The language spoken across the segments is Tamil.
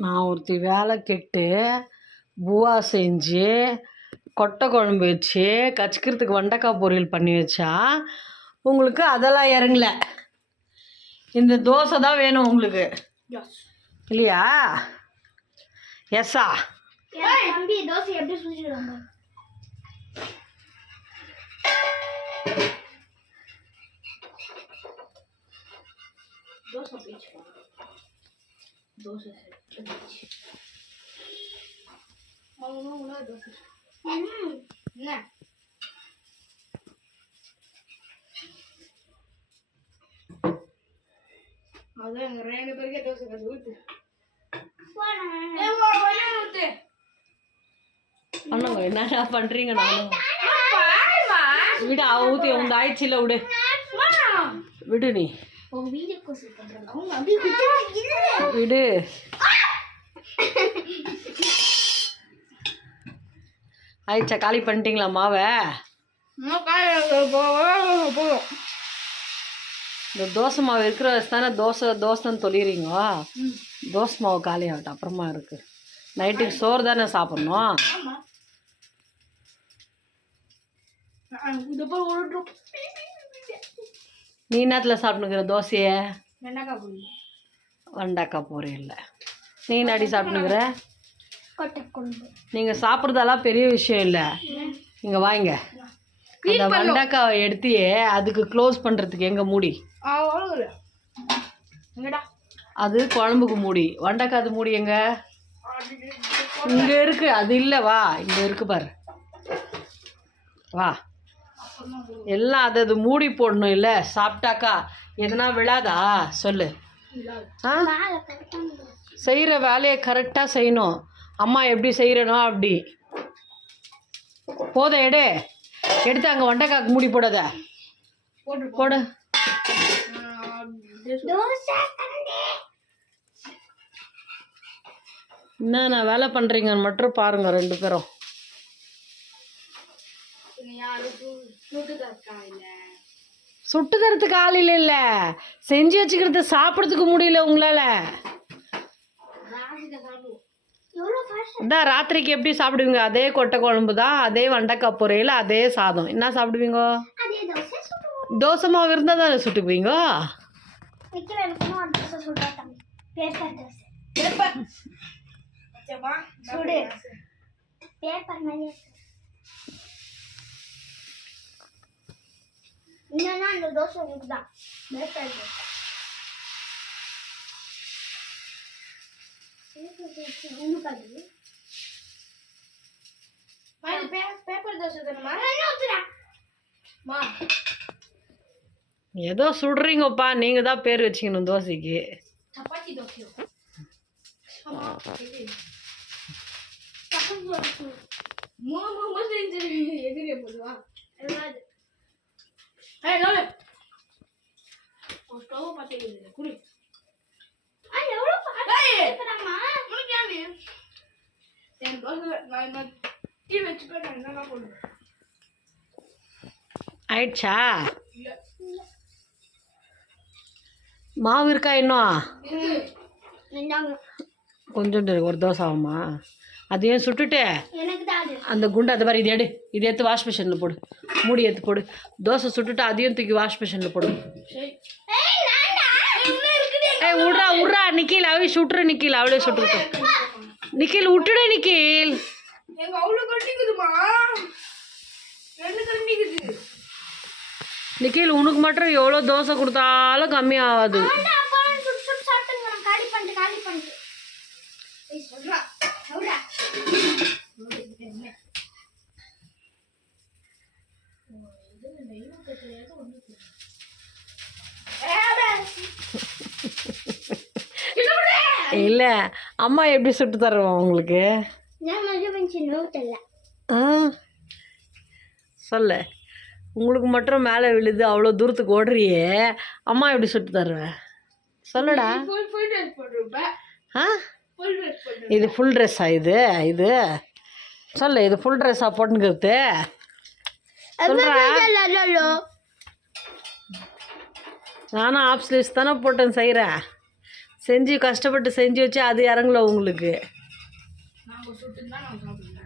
நான் ஒருத்தி வேலை கெட்டு பூவா செஞ்சு கொட்டை குழம்பு வச்சு கச்சிக்கிறதுக்கு வெண்டைக்காய் பொரியல் பண்ணி வச்சா உங்களுக்கு அதெல்லாம் இறங்கல. இந்த தோசை தான் வேணும் உங்களுக்கு இல்லையா? எஸ்ஸா? தம்பி தோசை எப்படி சுற்றிடுவாங்க? தோசை பீச்சு தோசை தோசை என்ன அதான் எங்க 2 பேருக்கே தோசை கட்டி ஊத்து பண்ணுங்க. என்னடா பண்றீங்க? நானும் விடு, ஊத்தி உங்க ஆயிடுச்சுல, விடு விடு, நீ விடு. ஆயிடுச்சா? காலி பண்ணிட்டீங்களா மாவை? இந்த தோசை மாவு இருக்கிற வச்சு தானே தோசைன்னு சொல்லிடுறீங்க. தோசை மாவு காலி ஆகட்டும், அப்புறமா இருக்கு. நைட்டுக்கு சோறு தானே சாப்பிட்ணும். நீ நேரத்தில் சாப்பிட்டுக்கிற தோசையை? வெண்டைக்காய் பொரியல். நீ நாடி சாப்பிட்டுக்கிற? நீங்கள் சாப்பிட்றதெல்லாம் பெரிய விஷயம் இல்லை. நீங்கள் வாங்க, அந்த வெண்டைக்காவை எடுத்து அதுக்கு க்ளோஸ் பண்ணுறதுக்கு எங்கே மூடி? அது குழம்புக்கு மூடி. வெண்டைக்காய் மூடி எங்க? இங்கே இருக்கு. அது இல்லை, வா, இங்கே இருக்கு பாரு, வா. எல்லாம் அது மூடி போடணும். இல்லை சாப்பிட்டாக்கா எதனா விழாதா? சொல்லு. ஆ, செய்கிற வேலையை கரெக்டாக செய்யணும். அம்மா எப்படி செய்கிறனோ அப்படி. போத எடுத்து அங்கே வெண்டைக்காய்க்கு மூடி போடாத. போடு. என்னென்ன வேலை பண்ணுறீங்கன்னு மட்டும் பாருங்க 2 பேரும். சுட்டு தரத்துக்கு ஆள் இல்லை. செஞ்சு வச்சுக்கிறது சாப்பிட்றதுக்கு முடியல உங்களால். அதான் ராத்திரிக்கு எப்படி சாப்பிடுவீங்க? அதே கொட்டை குழம்பு தான், அதே வெண்டைக்காய் பொரியல், அதே சாதம். என்ன சாப்பிடுவீங்க? தோசை மாவு இருந்தால் தானே சுட்டுக்குவீங்க. ஏதோ சுடுறீங்கப்பா, நீங்க தான் பேர் வச்சுக்கணும் தோசைக்கு. சப்பாத்தி தோசை எதிரே போடுவா. ஆயிடுச்சா? மாவு இருக்கா இன்னும்? கொஞ்சோண்டு ஒரு தோசை ஆகுமா? அதையும் சுட்டுட்டு அந்த குண்டு அது மாதிரி இது எடுத்து வாஷ் மிஷினில் போடு. மூடி எடுத்து போடு. தோசை சுட்டுட்டு அதையும் தூக்கி வாஷ் மிஷினில் போடு. விட்றா நிக்கில், அவளே சுட்டுரு. நிக்கில் அவளே சுட்டுருட்டு. நிக்கில் விட்டுடு. நிக்கில் நிக்கில் உனக்கு மட்டும் எவ்வளோ தோசை கொடுத்தாலும் கம்மி ஆகாது. இல்லை, அம்மா எப்படி சுட்டு தருவோம் உங்களுக்கு? சொல்ல, உங்களுக்கு மட்டும் மேலே விழுது, அவ்வளோ தூரத்துக்கு ஓடுறியே, அம்மா எப்படி சுட்டு தருவேன்? சொல்லுடா. ஆ, இது ஃபுல் ட்ரெஸ்ஸா? இது சொல்லு, இது ஃபுல் ட்ரெஸ்ஸா போட்டுக்கிறது? நானும் ஆஃப் ஸ்லீவ்ஸ் தானே போட்டேன். செஞ்சு கஷ்டப்பட்டு செஞ்சு வச்சு அது இறங்கல உங்களுக்கு. நாங்கள் சுட்டு தான் நாங்கள் சாப்பிடுவோம்.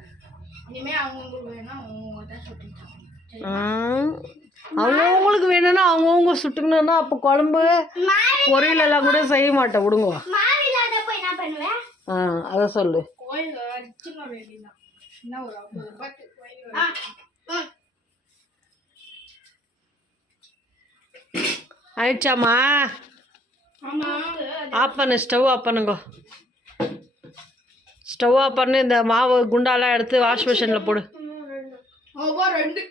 இனிமேல் அவங்களுக்கு வேணா அவங்க தான் சுட்டு சாப்பிடுவோம். அவங்கவுங்களுக்கு வேணும்னா அவங்கவுங்க சுட்டுக்கணும்னா அப்போ குழம்பு பொரியல் எல்லாம் கூட செய்ய மாட்டேன் விடுங்க. என்ன பண்ணுவேன்? அதை சொல்லு. கோயில் அடிச்சுன்னு வேண்டியதான். என்ன ஒரு 50 ரூபாய்க்கு கோயில். ஆயிடுச்சாம்மா? ஆஃப் பண்ணு, ஸ்டவ் ஆஃப் பண்ணுங்க. ஸ்டவ் ஆஃப் பண்ணி இந்த மாவு குண்டாலாம் எடுத்து வாஷ் மிஷினில் போடு. 2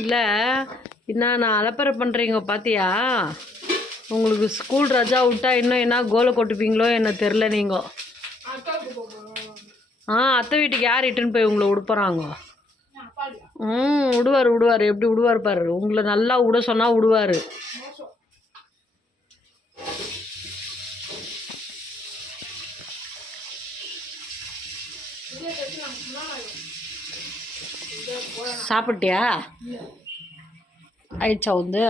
இல்லை என்ன அலப்பறை பண்ணுறீங்க பார்த்தியா? உங்களுக்கு ஸ்கூல் ரஜா விட்டா இன்னும் என்ன கோலை கொட்டுப்பீங்களோ என்ன தெரில நீங்கள். அத்தை வீட்டுக்கு யார் இட்டுன்னு போய் உங்களை விடுப்புறாங்க? விடுவார். எப்படி விடுவார் பாரு. உங்களை நல்லா விட சொன்னால் விடுவார். சாப்பிட்டியா? ஆயிடுச்சா வந்து?